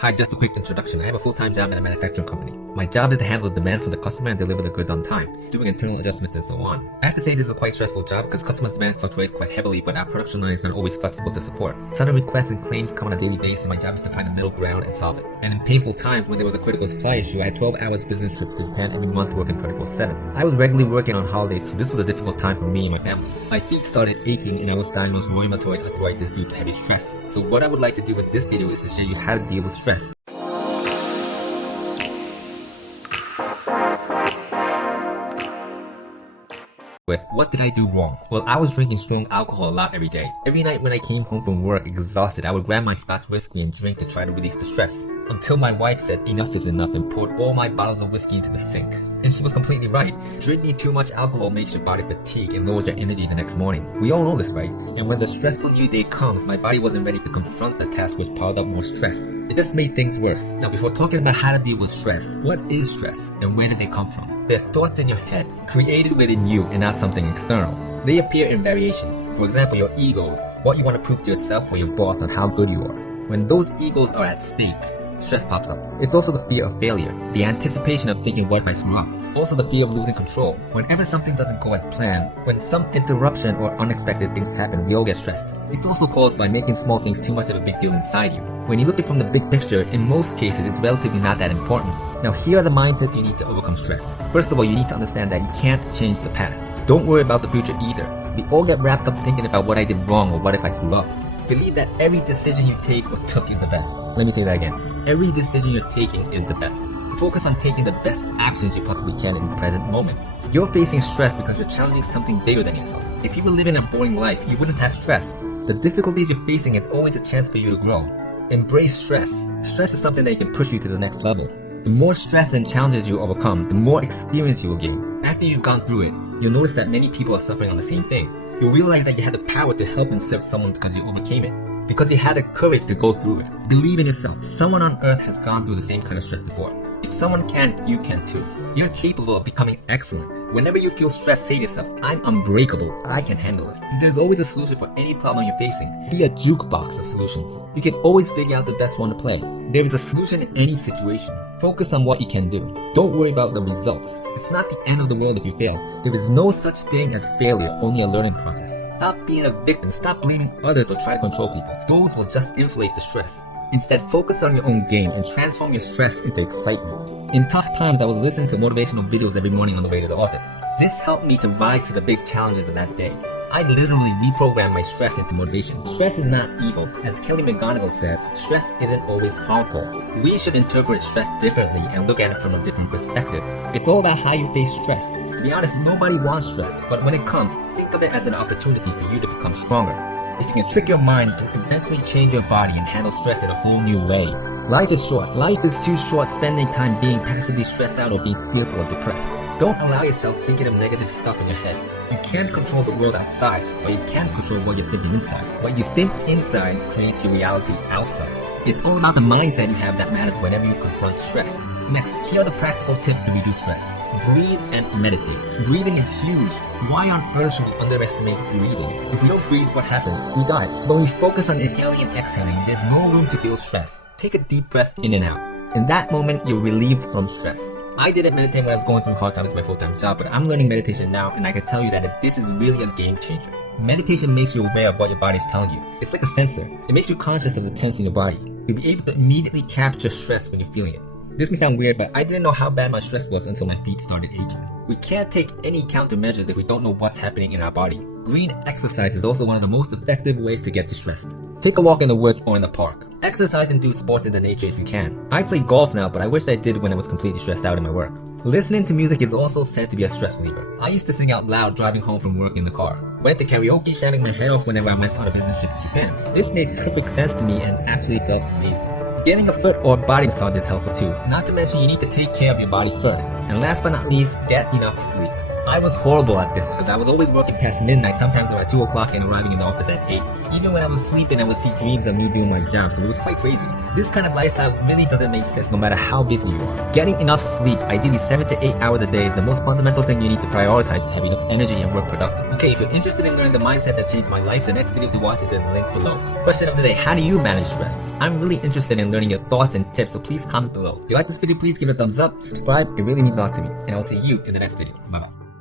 Hi, just a quick introduction. I have a full-time job at a manufacturing company. My job is to handle the demand from the customer and deliver the goods on time, doing internal adjustments and so on. I have to say this is a quite stressful job because customers' demand fluctuates quite heavily, but our production line is not always flexible to support. Sudden requests and claims come on a daily basis, and my job is to find a middle ground and solve it. And in painful times, when there was a critical supply issue, I had 12 hours business trips to Japan every month working 24/7. I was regularly working on holidays, so this was a difficult time for me and my family. My feet started aching and I was diagnosed rheumatoid arthritis due to heavy stress. So what I would like to do with this video is to show you how to deal with stress. What did I do wrong? Well, I was drinking strong alcohol a lot every day. Every night when I came home from work exhausted, I would grab my Scotch whiskey and drink to try to release the stress. Until my wife said enough is enough and poured all my bottles of whiskey into the sink. And she was completely right. Drinking too much alcohol makes your body fatigue and lowers your energy the next morning. We all know this, right? And when the stressful new day comes, my body wasn't ready to confront the task which piled up more stress. It just made things worse. Now, before talking about how to deal with stress, what is stress and where do they come from? They're thoughts in your head, created within you and not something external. They appear in variations. For example, your egos, what you want to prove to yourself or your boss on how good you are. When those egos are at stake, stress pops up. It's also the fear of failure, the anticipation of thinking what if I screw up. Also the fear of losing control. Whenever something doesn't go as planned, when some interruption or unexpected things happen, we all get stressed. It's also caused by making small things too much of a big deal inside you. When you look at it from the big picture, in most cases it's relatively not that important. Now here are the mindsets you need to overcome stress. First of all, you need to understand that you can't change the past. Don't worry about the future either. We all get wrapped up thinking about what I did wrong or what if I screw up. Believe that every decision you take or took is the best. Let me say that again. Every decision you're taking is the best. Focus on taking the best actions you possibly can in the present moment. You're facing stress because you're challenging something bigger than yourself. If you were living a boring life, you wouldn't have stress. The difficulties you're facing is always a chance for you to grow. Embrace stress. Stress is something that can push you to the next level. The more stress and challenges you overcome, the more experience you will gain. After you've gone through it, you'll notice that many people are suffering on the same thing. You'll realize that you had the power to help and serve someone because you overcame it. Because you had the courage to go through it. Believe in yourself. Someone on earth has gone through the same kind of stress before. If someone can, you can too. You're capable of becoming excellent. Whenever you feel stressed, say to yourself, I'm unbreakable. I can handle it. There's always a solution for any problem you're facing. Be a jukebox of solutions. You can always figure out the best one to play. There is a solution in any situation. Focus on what you can do. Don't worry about the results. It's not the end of the world if you fail. There is no such thing as failure, only a learning process. Stop being a victim. Stop blaming others or try to control people. Those will just inflate the stress. Instead, focus on your own game and transform your stress into excitement. In tough times, I was listening to motivational videos every morning on the way to the office. This helped me to rise to the big challenges of that day. I literally reprogrammed my stress into motivation. Stress is not evil. As Kelly McGonigal says, stress isn't always harmful. We should interpret stress differently and look at it from a different perspective. It's all about how you face stress. To be honest, nobody wants stress, but when it comes, think of it as an opportunity for you to become stronger. If you can trick your mind, you can eventually change your body and handle stress in a whole new way. Life is short. Life is too short spending time being passively stressed out or being fearful or depressed. Don't allow yourself thinking of negative stuff in your head. You can't control the world outside, but you can control what you're thinking inside. What you think inside creates your reality outside. It's all about the mindset you have that matters whenever you confront stress. Next, here are the practical tips to reduce stress. Breathe and meditate. Breathing is huge. Why on earth should we underestimate breathing? If we don't breathe, what happens? We die. When we focus on inhaling and exhaling, there's no room to feel stress. Take a deep breath in and out. In that moment, you're relieved from stress. I didn't meditate when I was going through hard times with my full-time job, but I'm learning meditation now, and I can tell you that this is really a game changer. Meditation makes you aware of what your body is telling you. It's like a sensor. It makes you conscious of the tension in your body. You'll be able to immediately capture stress when you're feeling it. This may sound weird, but I didn't know how bad my stress was until my feet started aching. We can't take any countermeasures if we don't know what's happening in our body. Green exercise is also one of the most effective ways to get distressed. Take a walk in the woods or in the park. Exercise and do sports in the nature if you can. I play golf now, but I wish I did when I was completely stressed out in my work. Listening to music is also said to be a stress reliever. I used to sing out loud driving home from work in the car. Went to karaoke, shouting my head off whenever I went on a business trip to Japan. This made perfect sense to me and actually felt amazing. Getting a foot or body massage is helpful too. Not to mention you need to take care of your body first. And last but not least, get enough sleep. I was horrible at this because I was always working past midnight, sometimes around 2 o'clock and arriving in the office at 8. Even when I was sleeping, I would see dreams of me doing my job, so it was quite crazy. This kind of lifestyle really doesn't make sense no matter how busy you are. Getting enough sleep, ideally 7 to 8 hours a day, is the most fundamental thing you need to prioritize to have enough energy and work productive. Okay, if you're interested in learning the mindset that changed my life, the next video to watch is in the link below. Question of the day: how do you manage stress? I'm really interested in learning your thoughts and tips, so please comment below. If you like this video, please give it a thumbs up, subscribe, it really means a lot to me. And I'll see you in the next video. Bye bye.